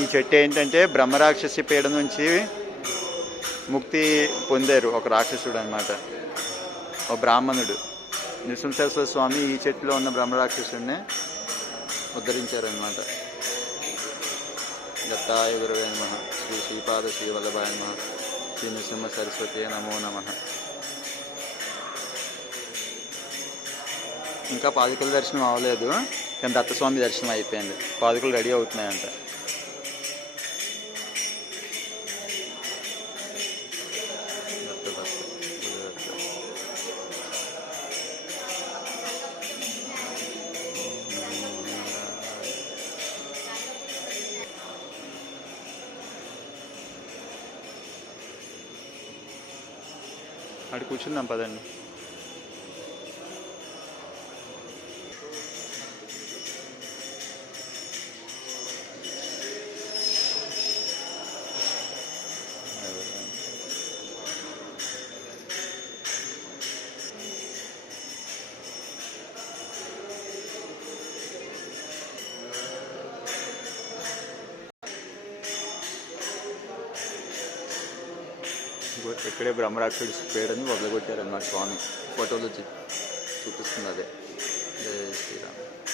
ఈ చెట్టు ఏంటంటే బ్రహ్మరాక్షసి పీడ నుంచి ముక్తి పొందారు ఒక రాక్షసుడు అనమాట, ఒక బ్రాహ్మణుడు. నృసింహేశ్వర స్వామి ఈ చెట్టులో ఉన్న బ్రహ్మరాక్షసుడిని ఉద్ధరించారనమాట. దత్తాయ గురువే నమః, శ్రీ శ్రీపాద శ్రీ వల్లభాయ నమః, శ్రీ నృసింహ సరస్వతి నమో నమః. ఇంకా పాదుకల దర్శనం అవ్వలేదు, కానీ దత్తస్వామి దర్శనం అయిపోయింది. పాదుకలు రెడీ అవుతున్నాయంట. అటు కూర్చుందాం పదండి. ఇక్కడే బ్రహ్మరాక్షుడి పేరుని వదలగొట్టారన్నమాట స్వామి. ఫోటోలు చూపిస్తుంది అదే. జై శ్రీరామ్.